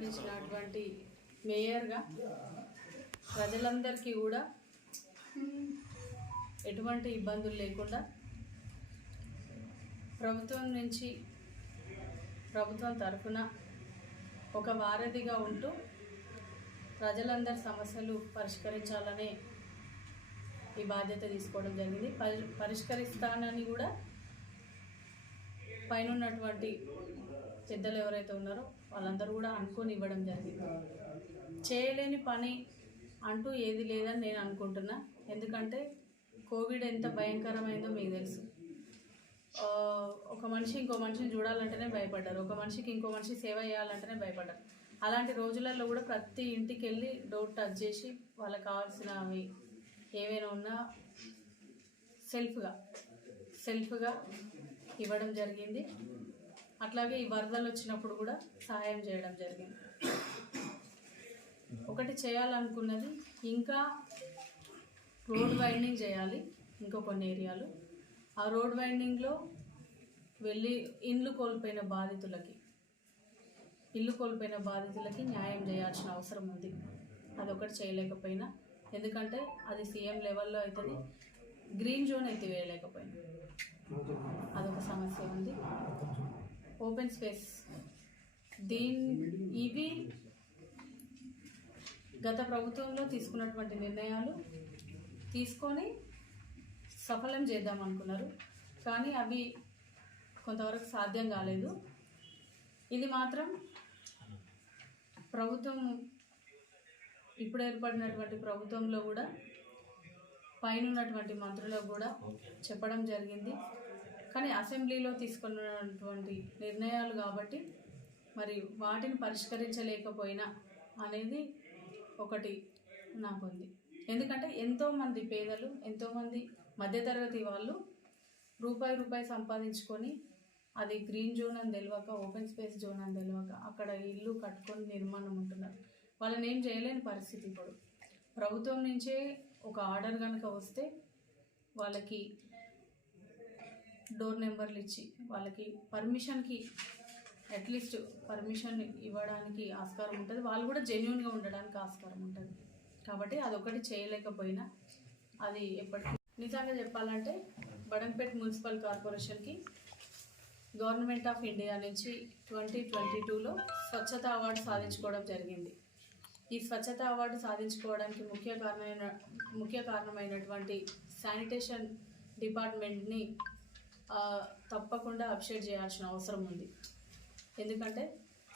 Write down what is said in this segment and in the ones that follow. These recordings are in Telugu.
ఇచ్చినటువంటి మేయర్గా ప్రజలందరికీ కూడా ఎటువంటి ఇబ్బందులు లేకుండా ప్రభుత్వం నుంచి ప్రభుత్వం తరఫున ఒక వారధిగా ఉంటూ ప్రజలందరి సమస్యలు పరిష్కరించాలనే ఈ బాధ్యత తీసుకోవడం జరిగింది. పరి పరిష్కరిస్తానని కూడా పైన ఉన్నటువంటి పెద్దలు ఎవరైతే ఉన్నారో వాళ్ళందరూ కూడా అనుకొని ఇవ్వడం జరిగింది. చేయలేని పని అంటూ ఏది లేదని నేను అనుకుంటున్నా. ఎందుకంటే కోవిడ్ ఎంత భయంకరమైందో మీకు తెలుసు. ఒక మనిషి ఇంకో మనిషిని చూడాలంటేనే భయపడ్డారు. ఒక మనిషికి ఇంకో మనిషి సేవ చేయాలంటేనే భయపడ్డారు. అలాంటి రోజులలో కూడా ప్రతి ఇంటికి వెళ్ళి డోర్ టచ్ చేసి వాళ్ళకి కావాల్సినవి ఏవైనా ఉన్నా సెల్ఫ్గా సెల్ఫ్గా ఇవ్వడం జరిగింది. అట్లాగే ఈ వరదలు వచ్చినప్పుడు కూడా సహాయం చేయడం జరిగింది. ఒకటి చేయాలనుకున్నది ఇంకా రోడ్ వైండింగ్ చేయాలి ఇంకా కొన్ని ఏరియాలు. ఆ రోడ్ వైండింగ్లో వెళ్ళి ఇండ్లు కోల్పోయిన బాధితులకి ఇల్లు కోల్పోయిన బాధితులకి న్యాయం చేయాల్సిన అవసరం ఉంది. అదొకటి చేయలేకపోయినా ఎందుకంటే అది సీఎం లెవెల్లో అవుతుంది గ్రీన్ జోన్ అయితే వేయలేకపోయినా అదొక సమస్య ఉంది. Open space. దీని ఇవి గత ప్రభుత్వంలో తీసుకున్నటువంటి నిర్ణయాలు తీసుకొని సఫలం చేద్దాం అనుకున్నారు. కానీ అవి కొంతవరకు సాధ్యం కాలేదు. ఇది మాత్రం ప్రభుత్వం ఇప్పుడు ఏర్పడినటువంటి ప్రభుత్వంలో కూడా పైన ఉన్నటువంటి మంత్రులకు కూడా చెప్పడం జరిగింది. కానీ అసెంబ్లీలో తీసుకున్నటువంటి నిర్ణయాలు కాబట్టి మరి వాటిని పరిష్కరించలేకపోయినా అనేది ఒకటి నాకుంది ఎందుకంటే ఎంతోమంది పేదలు ఎంతోమంది మధ్యతరగతి వాళ్ళు రూపాయి రూపాయి సంపాదించుకొని అది గ్రీన్ జోన్ అని తెలియక ఓపెన్ స్పేస్ జోన్ అని తెలియక అక్కడ ఇల్లు కట్టుకొని నిర్మాణం ఉంటున్నారు. వాళ్ళని ఏం చేయలేని పరిస్థితి ఇప్పుడు. ప్రభుత్వం నుంచే ఒక ఆర్డర్ కనుక వస్తే వాళ్ళకి డోర్ నెంబర్లు ఇచ్చి వాళ్ళకి పర్మిషన్కి అట్లీస్ట్ పర్మిషన్ ఇవ్వడానికి ఆస్కారం ఉంటుంది. వాళ్ళు కూడా జెన్యున్గా ఉండడానికి ఆస్కారం ఉంటుంది. కాబట్టి అదొకటి చేయలేకపోయినా అది ఎప్పటికీ నిజంగా చెప్పాలంటే బడంపేట్ మున్సిపల్ కార్పొరేషన్కి గవర్నమెంట్ ఆఫ్ ఇండియా నుంచి ట్వంటీ ట్వంటీ టూలో స్వచ్ఛత అవార్డు సాధించుకోవడం జరిగింది. ఈ స్వచ్ఛత అవార్డు సాధించుకోవడానికి ముఖ్య కారణమైన ముఖ్య కారణమైనటువంటి శానిటేషన్ డిపార్ట్మెంట్ని తప్పకుండా అప్షేట్ చేయాల్సిన అవసరం ఉంది. ఎందుకంటే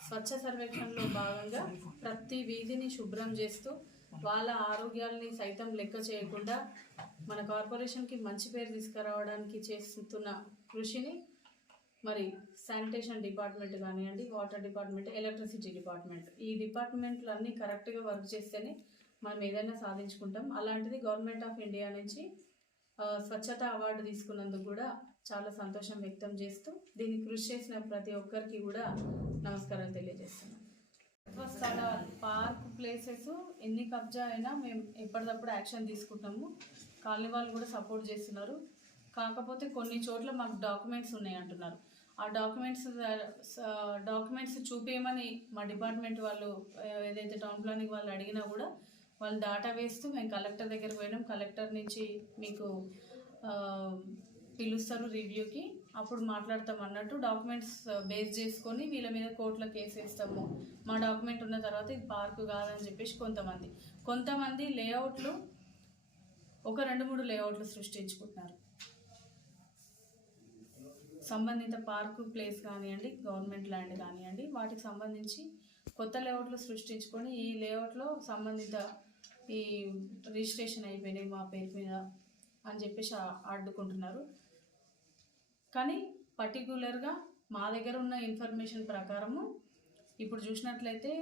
స్వచ్ఛ సర్వేక్షణలో భాగంగా ప్రతి వీధిని శుభ్రం చేస్తూ వాళ్ళ ఆరోగ్యాలని సైతం లెక్క చేయకుండా మన కార్పొరేషన్కి మంచి పేరు తీసుకురావడానికి చేస్తున్న కృషిని మరి శానిటేషన్ డిపార్ట్మెంట్ కానివ్వండి వాటర్ డిపార్ట్మెంట్ ఎలక్ట్రిసిటీ డిపార్ట్మెంట్ ఈ డిపార్ట్మెంట్లు అన్నీ కరెక్ట్గా వర్క్ చేస్తేనే మనం ఏదైనా సాధించుకుంటాం. అలాంటిది గవర్నమెంట్ ఆఫ్ ఇండియా నుంచి స్వచ్ఛత అవార్డు తీసుకున్నందుకు కూడా చాలా సంతోషం వ్యక్తం చేస్తూ దీన్ని కృషి చేసిన ప్రతి ఒక్కరికి కూడా నమస్కారం తెలియజేస్తున్నాను. ప్రభుత్వ స్థలాలు పార్క్ ప్లేసెస్ ఎన్ని కబ్జా అయినా మేము ఎప్పటికప్పుడు యాక్షన్ తీసుకుంటాము. కాలనీ వాళ్ళు కూడా సపోర్ట్ చేస్తున్నారు. కాకపోతే కొన్ని చోట్ల మాకు డాక్యుమెంట్స్ ఉన్నాయి అంటున్నారు. ఆ డాక్యుమెంట్స్ డాక్యుమెంట్స్ చూపేయమని మా డిపార్ట్మెంట్ వాళ్ళు ఏదైతే టౌన్ ప్లానింగ్ వాళ్ళు అడిగినా కూడా వాళ్ళు డాటా వేస్తూ మేము కలెక్టర్ దగ్గర పోయినాం. కలెక్టర్ నుంచి మీకు పిలుస్తారు రివ్యూకి. అప్పుడు మాట్లాడతాం అన్నట్టు డాక్యుమెంట్స్ uh, బేస్ చేసుకొని వీళ్ళ మీద కోర్టులో కేసు వేస్తాము. మా డాక్యుమెంట్ ఉన్న తర్వాత ఇది పార్కు కాదని చెప్పేసి కొంతమంది. కొంతమంది లేఅవుట్లు ఒక రెండు మూడు లేఅవుట్లు సృష్టించుకుంటున్నారు. సంబంధిత పార్కు ప్లేస్ కానివ్వండి గవర్నమెంట్ ల్యాండ్ కానివ్వండి వాటికి సంబంధించి కొత్త లేఅవుట్లు సృష్టించుకొని ఈ లేఅవుట్లో సంబంధిత ఈ రిజిస్ట్రేషన్ అయిపోయినాయి మా పేరు మీద అని చెప్పేసి అడ్డుకుంటున్నారు కానీ పర్టికులర్గా మా దగ్గర ఉన్న ఇన్ఫర్మేషన్ ప్రకారము ఇప్పుడు చూసినట్లయితే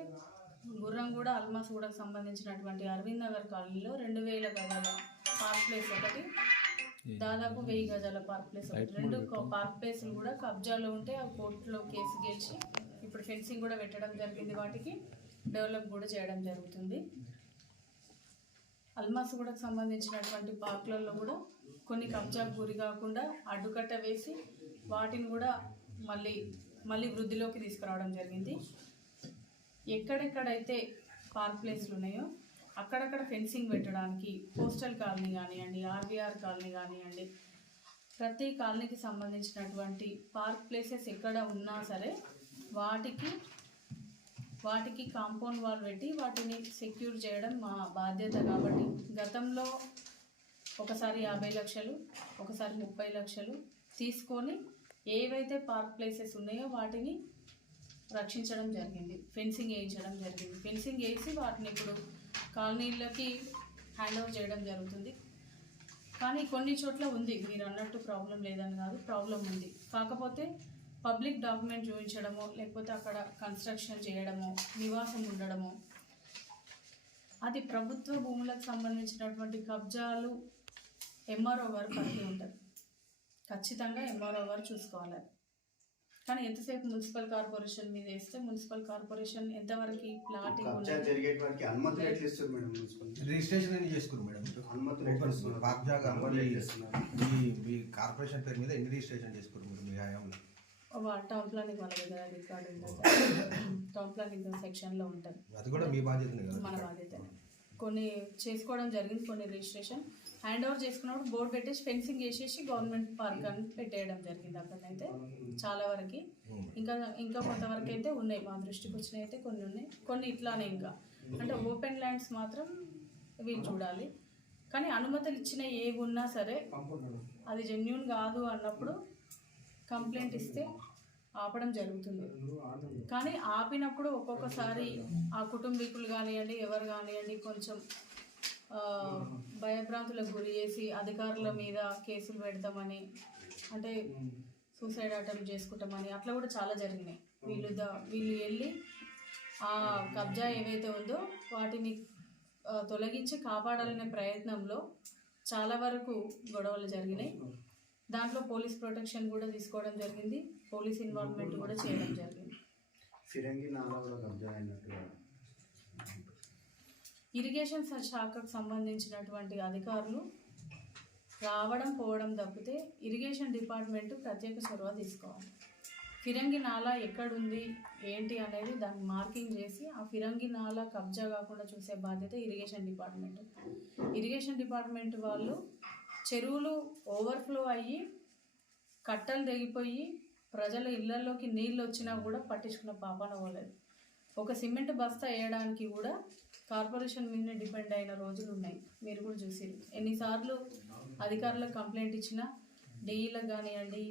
గుర్రంగూడ అల్మాస్గూడకు సంబంధించినటువంటి అరవింద్ నగర్ కాలనీలో రెండు వేల గజాల పార్క్ ప్లేస్ ఒకటి దాదాపు వెయ్యి గజాల పార్క్ ప్లేస్ ఒకటి. రెండు పార్క్ ప్లేస్లు కూడా కబ్జాలో ఉంటే ఆ కోర్టులో కేసు గెలిచి ఇప్పుడు ఫెన్సింగ్ కూడా పెట్టడం జరిగింది. వాటికి డెవలప్ కూడా చేయడం జరుగుతుంది. అల్మాస్ కూడా సంబంధించినటువంటి పార్కులలో కూడా కొన్ని కబ్జాకు గురి కాకుండా అడ్డుకట్ట వేసి వాటిని కూడా మళ్ళీ మళ్ళీ వృద్ధిలోకి తీసుకురావడం జరిగింది. ఎక్కడెక్కడైతే పార్క్ ప్లేస్లు ఉన్నాయో అక్కడక్కడ ఫెన్సింగ్ పెట్టడానికి పోస్టల్ కాలనీ కానివ్వండి ఆర్బీఆర్ కాలనీ కానివ్వండి ప్రతి కాలనీకి సంబంధించినటువంటి పార్క్ ప్లేసెస్ ఎక్కడ ఉన్నా సరే వాటికి వాటికి కాంపౌండ్ వాల్ పెట్టి వాటిని సెక్యూర్ చేయడం మా బాధ్యత. కాబట్టి గతంలో ఒకసారి యాభై లక్షలు ఒకసారి ముప్పై లక్షలు తీసుకొని ఏవైతే పార్క్ ప్లేసెస్ ఉన్నాయో వాటిని రక్షించడం జరిగింది. ఫెన్సింగ్ వేయించడం జరిగింది. ఫెన్సింగ్ వేసి వాటిని ఇప్పుడు కాలనీలకి హ్యాండ్ ఓవర్ చేయడం జరుగుతుంది. కానీ కొన్ని చోట్ల ఉంది. మీరు అన్నట్టు ప్రాబ్లం లేదని కాదు ప్రాబ్లం ఉంది. కాకపోతే పబ్లిక్ డాక్యుమెంట్ చూపించడమో లేకపోతే అక్కడ కన్స్ట్రక్షన్ చేయడమో నివాసం ఉండడమో అది ప్రభుత్వ భూములకు సంబంధించినటువంటి కబ్జాలు ఎంఆర్ఓ గారు పరిధి ఉంటుంది ఖచ్చితంగా ఎంఆర్ఓ గారు చూసుకోవాలి. కానీ ఎంతసేపు మున్సిపల్ కార్పొరేషన్ మీద వేస్తే మున్సిపల్ కార్పొరేషన్ ఎంతవరకు ప్లాటింగ్ జరిగేటువంటి అనుమతులు ఎట్లా ఇస్తారు మేడం రిజిస్ట్రేషన్ అని చేసుకున్నారు మేడం. అనుమతులు మీ- కార్పొరేషన్ పేరు మీద ఎన్ని రిజిస్ట్రేషన్ చేసుకున్నారు మీరు మీ హయాంలో టౌన్ ప్లానింగ్ వాళ్ళ దగ్గర రికార్డు ఉంటుంది. టౌన్ ప్లానింగ్ సెక్షన్లో ఉంటుంది. అది కూడా మీ బాధ్యతనే కదా మన బాధ్యత. కొన్ని చేసుకోవడం జరిగింది కొన్ని రిజిస్ట్రేషన్ హ్యాండ్ ఓవర్ చేసుకున్నప్పుడు బోర్డు పెట్టేసి ఫెన్సింగ్ వేసేసి గవర్నమెంట్ పార్క్ అని పెట్టేయడం జరిగింది అక్కడైతే. చాలా వరకు. ఇంకా ఇంకా కొంతవరకు అయితే ఉన్నాయి. మా దృష్టికి వచ్చినాయి అయితే కొన్ని ఉన్నాయి. కొన్ని ఇట్లానే ఇంకా. అంటే ఓపెన్ ల్యాండ్స్ మాత్రం వీళ్ళు చూడాలి. కానీ అనుమతులు ఇచ్చిన ఏవి ఉన్నా సరే అది జెన్యున్ కాదు అన్నప్పుడు కంప్లైంట్ ఇస్తే ఆపడం జరుగుతుంది. కానీ ఆపినప్పుడు ఒక్కొక్కసారి ఆ కుటుంబీకులు కానివ్వండి ఎవరు కానివ్వండి కొంచెం భయభ్రాంతులకు గురి చేసి అధికారుల మీద కేసులు పెడతామని అంటే సూసైడ్ అటెంప్ట్ చేసుకుంటామని అట్లా కూడా చాలా జరిగినాయి. వీళ్ళు ద వీళ్ళు వెళ్ళి ఆ కబ్జా ఏవైతే ఉందో వాటిని తొలగించి కాపాడాలనే ప్రయత్నంలో చాలా వరకు గొడవలు జరిగినాయి. దాంట్లో పోలీస్ ప్రొటెక్షన్ కూడా తీసుకోవడం జరిగింది. పోలీస్ ఇన్వాల్వ్మెంట్ కూడా చేయడం జరిగింది. ఫిరంగి నాలా కూడా కబ్జా అయినట్టుగా. ఇరిగేషన్ శాఖకు సంబంధించినటువంటి అధికారులు రావడం పోవడం తప్పితే ఇరిగేషన్ డిపార్ట్మెంట్ ప్రత్యేక చొరవ తీసుకోవాలి. ఫిరంగి నాలా ఎక్కడుంది ఏంటి అనేది దాన్ని మార్కింగ్ చేసి ఆ ఫిరంగి నాలా కబ్జా కాకుండా చూసే బాధ్యత ఇరిగేషన్ డిపార్ట్మెంట్. ఇరిగేషన్ డిపార్ట్మెంట్ వాళ్ళు చెరువులు ఓవర్ఫ్లో అయ్యి కట్టలు తెగిపోయి ప్రజల ఇళ్ళలోకి నీళ్ళు వచ్చినా కూడా పట్టించుకున్న పాపాన పోలేదు ఒక సిమెంట్ బస్తా వేయడానికి కూడా కార్పొరేషన్ మీద డిపెండ్ అయిన రోజులు ఉన్నాయి. మీరు కూడా చూసారు ఎన్నిసార్లు అధికారులకు కంప్లైంట్ ఇచ్చినా డీఈలకు కానివ్వండి